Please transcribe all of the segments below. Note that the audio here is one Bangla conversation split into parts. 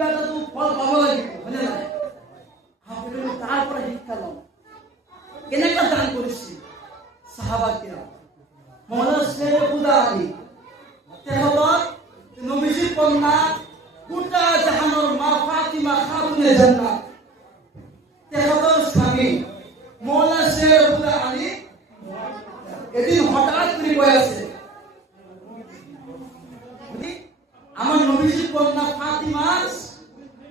কিবা এটাতো ফল পাব লাগিব হয়নে নাই পৰা শিক্ষা লওঁ কেনেকুৱা দান কৰিছিল চাহাবাকিয়া মহলা শ্বেৰ খুদা আলী তেখেতক নবীজীৰ কন্যা গোটা জাহানৰ মা ফাতিমা খাতুনে জান্নাত তেখেতৰ স্বামী মৌলা শ্বেৰ আলী এদিন হঠাৎ কৰি কৈ আছে আমার নবীজির কন্যা ফাতিমা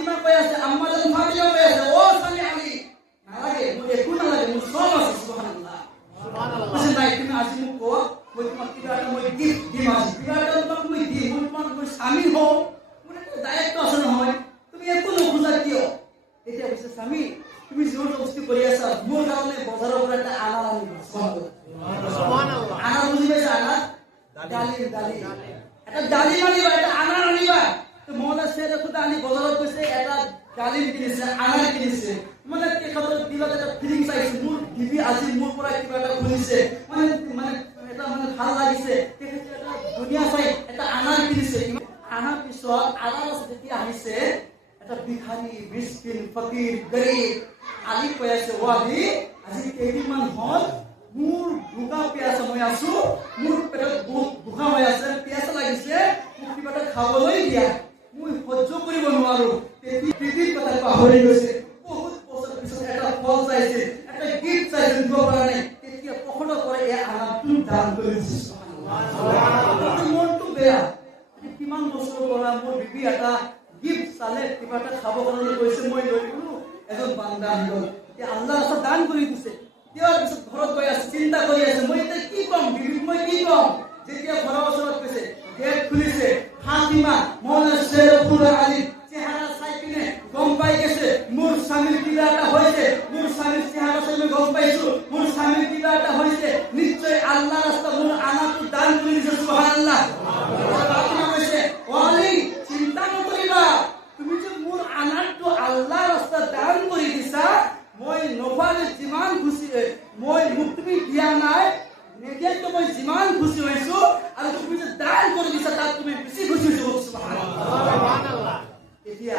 ফাতিমা কৈ আছে আম্মা জান ফাতিমা কৈ আছে অ স্বামী আলী নালাগে মোৰ একো নালাগে মোৰ চব আছে সুবহানাল্লাহ। নাই তুমি আজি মোক কোৱা মই কিবা এটা মই দিম আজি কিবা এটা তোমাক মই দিম মই তোমাক মই স্বামী হওঁ দায়িত্ব আছে নহয় তুমি একো নোখোজা কিয় এতিয়া কৈছে স্বামী। তুমি জোৰ জবস্তি কৰি আছা মোৰ কাৰণে বজাৰৰ পৰা এটা আনিবা সুবহানাল্লাহ। আনাৰ বুজি পাইছা আনাৰ ডালি ডালি এটা ডালিম আনিবা এটা আনাৰ আনিবা। মহলা শ্বেৰ খুদা আনি বজাৰত গৈছে এটা ডালিম কিনিছে আনাৰ কিনিছে। মানে তেখেতৰ দিলত এটা ফিলিংছ আহিছে মোৰ আজি মোৰ পৰা কিবা এটা শুনিছে মানে মানে এটা মানে ভালো লাগিছে। এটা ধুনীয়া চাই এটা আনাৰ কিনিছে। আনাৰ পিছত আনাৰ যেতিয়া আহিছে, এটা ভিখাৰী মিসকিন ফকিৰ, গৰীব, আলি কৈ আছে আলি, আজি কেইদিনমান হ'ল মোৰ ভোকা পিয়াস মই আছো, মোৰ পেটত বহুত হৈ আছে পিয়াস লাগিছে, মোক কিবা এটা খাবলৈ দিয়া। মই সহ্য কৰিব নোৱাৰো। পৃথিৱীৰ কথা পাহৰি গৈছে। এটা গিফ্ট গিফ্ট চালে, কিবা এটা খাব কৈছে, মই লৈ এজন বান্দা আহি দান কৰি দিছে। দিয়াৰ ঘৰত গৈ আছে, চিন্তা কৰি আছে, মই এতিয়া কি ক'ম? বিবিক মই কি ক'ম? যেতিয়া ঘৰৰ ওচৰত গৈছে, গেট খুলিছে ফাতিমা মৌলা শ্বেৰ খুদা আলী চেহাৰা চাই কিনে গম পাই গৈছে। কিবা এটা হৈছে মোৰ স্বামীৰ চেহাৰা চাই মই গম পাইছো মোৰ স্বামীৰ কিবা এটা হৈছে নিশ্চয় আল্লাহ ৰাস্তা মোৰ আনাটো দান দিছে, সুবহানাল্লাহ। ফাতিমা কৈছে "অ চিন্তা নকৰিবা তুমি যে মোৰ আনাৰটো আল্লাহ ৰাস্তা দান কৰি দিছা, মই নপালে যিমান খুচি মই মোক তুমি দিয়া নাই নিদিয়াতো মই যিমান খুচি হৈছো আৰু তুমি যে দান কৰি দিছা তাত তুমি বেছি খুচি হৈছো সুবহানাল্লাহ এতিয়া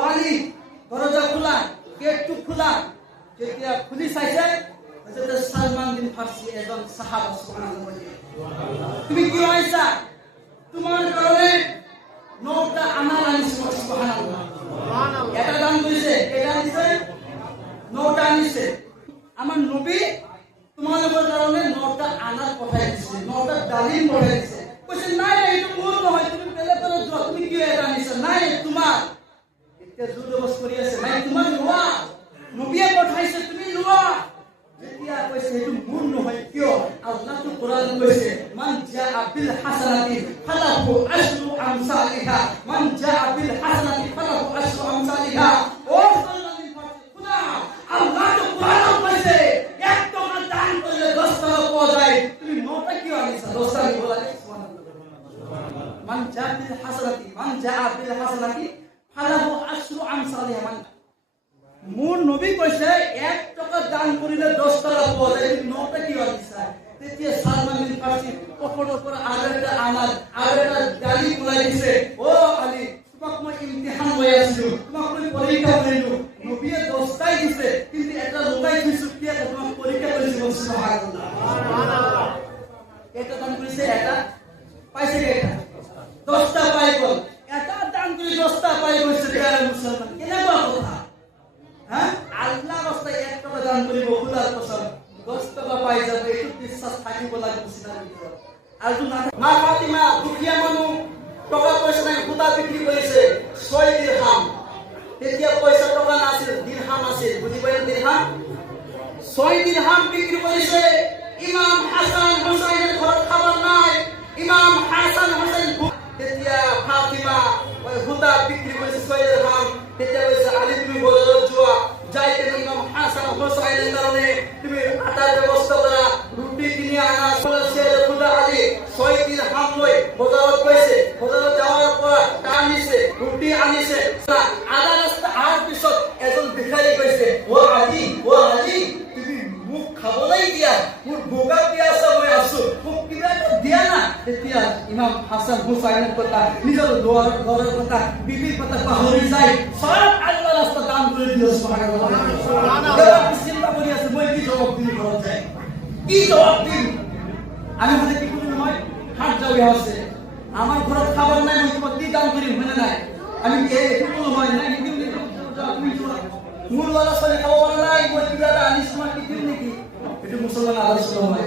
মানে খোলা, গেটটো খোলা। যেতিয়া খুলি চাইছে সালমান বিন ফার্সি এজন সাহাবা তুমি কি হইছা তোমার কারণে নটা আনার আনিছো সুবহানাল্লাহ এটা দান করেছে এটা দিছে নটা আনিছে আমার নবী তোমালোকৰ কাৰণে নটা আনাৰ পঠাই দিছে নটা ডালিম পঠাই দিছে কৈছে নাই নাই, এইটো মোৰ নহয় তুমি বেলেগৰ যোৱা তুমি কিয় এটা আনিছা নাই তোমাৰ এতিয়া জোৰ জবজ কৰি আছে নাই তোমাৰ লোৱা নবীয়ে পঠাইছে তুমি লোৱা যেতিয়া কৈছে সেইটো মোৰ নহয় কিয় আল্লাহটো কোৰআন কৈছে মান জাআ বিল হাসানাতি ফালাহু আশরু আমসালিহা মান জাআ বিল হাসানাতি ফালাহু আশরু আমসালিহা ও সালমানিন ফাতি খুদা আল্লাহ তো কোরআন কৈছে এক টাকা দান করলে 10 টাকা পাওয়া যায় তুমি নটা কিয় আনিছা 10 টাকা বলা মান জাআ বিল হাসানাতি, মান জাআ বিল হাসানাতি, ফালাহু আশরু আমসালিহা। মান মোৰ নবী কৈছে এক টকা দান কৰিলে দহ টকা পোৱা যায় নটা কিয় দিছা তেতিয়া সালমান বিন কখনো পৰা আৰু এটা আনাৰ গালি ওলাই দিছে। অ ছয় দিন হাম বিক্রি করেছে ইমাম হাসান হোসেনের ঘর খাবার নাই। ইমাম হাসান হোসেন তেতিয়া ফাতিমা ওই হুদা বিক্রি করেছে ছয় দিন হাম তেতিয়া ইমাম হাছান হুছাইনৰ কথা নিজৰ দুৱাৰ ঘৰৰ কথা বিবিৰ কথা পাহৰি যায় চব আল্লাহ ৰাস্তা দান কৰি দিলে সুবহানাল্লাহ। চিন্তা কৰি আছে মই কি জবাব দিম ঘৰত যায়? কি জবাব দিম আমি হলে কি করি নহয় হাত যাওয়া আছে আমার ঘৰত খাবার নাই মই তোমাক কি দাম কৰিম হয় নাই? আমি কি এই একো কোনো হয় নিদিওঁ যাওঁ, তুমি যোৱা মোৰ ল'ৰা ছোৱালী খাব নাই মই কিবা এটা আনিছো তোমাক কি দিম নেকি? এইটো মুছলমান আলোচনা হয়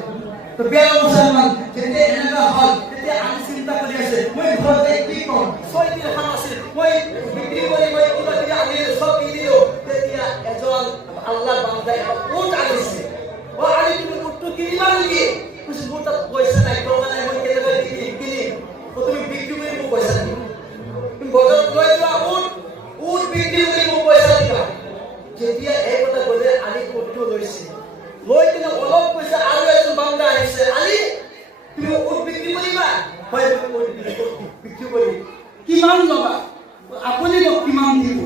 তো বেয়া মুছলমান যেতিয়া এনেকুৱা হ'ল তেতিয়া আজি চিন্তা কৰি আছে। মই ঘৰতে কি কম ছয় দিন খাম আছিল মই বিক্ৰী কৰি মই কিবা কিবি আনিলো চব কি দিলো তেতিয়া এজন আল্লাহ বান্দাই এটা উট আনিছে। অ আনি তুমি উটটো কিনিবা নেকি? কৈছে মোৰ তাত নাই টকা নাই মই কেনেকৈ কিনিম কিনিম অ তুমি বিক্ৰী কৰি মোক পইচা দিবা। তুমি বজাৰত লৈ যোৱা উট উট বিক্ৰী কৰি মোক পইচা দিবা। যেতিয়া এই কথা ক'লে আলি উটটো লৈছে। লৈ কিনে অলপ পইচা আৰু এজন বান্দা আহিছে আলি, তুমি উট বিক্ৰী কৰিবা? কিমান ল'বা? আপুনি কিমান দিব?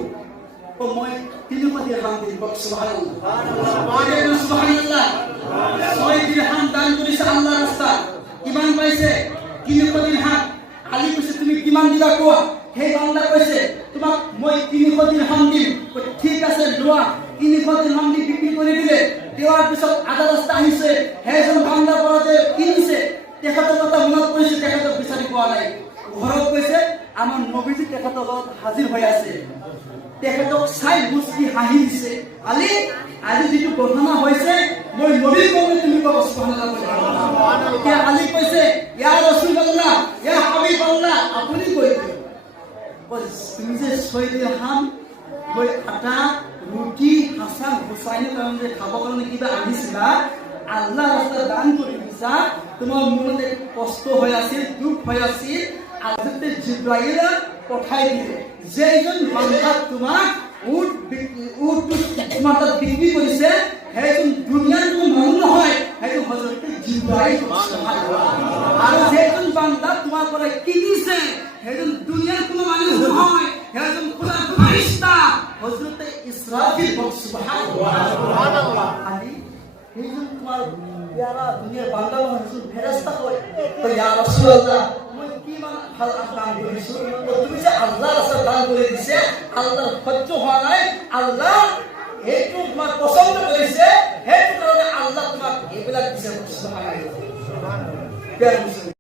মই তিনিশ দিৰহাম দিম ছয় দিৰহাম দান কৰিছে আল্লাহ ৰাস্তাত কিমান পাইছে? তিনিশ দিৰহাম আলি কৈছে, তুমি কিমান দিবা কোৱা? সেই বান্দা কৈছে, তোমাক মই তিনিশ দিৰহাম দিম। ঠিক আছে, লোৱা। তিনিশ দিৰহাম দি বিক্ৰী কৰি দিলে। দিয়াৰ পিছত আধা ৰাস্তা আহিছে। সেইজন বান্দা পৰা যে কিনিছে। তেখেতৰ কথা মনত পোৱা নাই। ঘৰত কৈছে আমাৰ নবীজি তেখেতৰ হাজিৰ হৈ আছে। তেখেতক চাই মুচকি হাঁহি দিছে। আলি, আজি যিটো ঘটনা হৈছে, মই নবীৰ কওঁতে তুমি ক'ব এতিয়া আলি কৈছে, ইয়া ৰাসূলুল্লাহ ইয়া হাবিবাল্লাহ, আপুনি কৈ তুমি যে ছয় দিৰহাম লৈ আটা ৰুটি, হাছান, হুছাইনৰ কাৰণে যে খাবৰ কাৰণে কিবা আনিছিলা, আল্লাহ ৰাস্তাত দান কৰি দিছা তোমাৰ মনত এক কষ্ট হৈ আছিল দুখ হৈ আছিল আজতে জিব্ৰাইলে পঠাই দিলে যেইজন বান্দাক তোমাক উট উটটো তোমাৰ তাত বিক্ৰী সেইজন দুনিয়াৰ কোনো মানুহ নহয় সেইটো হজৰতে জিব্ৰাইল আৰু যেইজন বান্দা তোমাৰ পৰা কিনিছে সেইজন দুনিয়াৰ কোনো মানুহ নহয় সেইজন খোদা ফাৰিস্তা হজৰতে ইছৰাফিল হওক সুবহানাল্লাহ। আজি তোমার তোমাৰ দুনিয়ার বান্দা সেইজন ফেৰেস্তা হয় তো ইয়া ৰাসূলুল্লাহ মই কিমান ভালো কাম করেছ তো তুমি যে আল্লাহ ৰাস্তাত দান কৰি দিছে আল্লাহর সহ্য হোৱা নাই আল্লাহ সেইটো তোমার পচন্দ কৰিছে সেইটো কারণে আল্লাহ তোমাক এইবিলাক দিছে সুবহানাল্লাহ প্যাৰ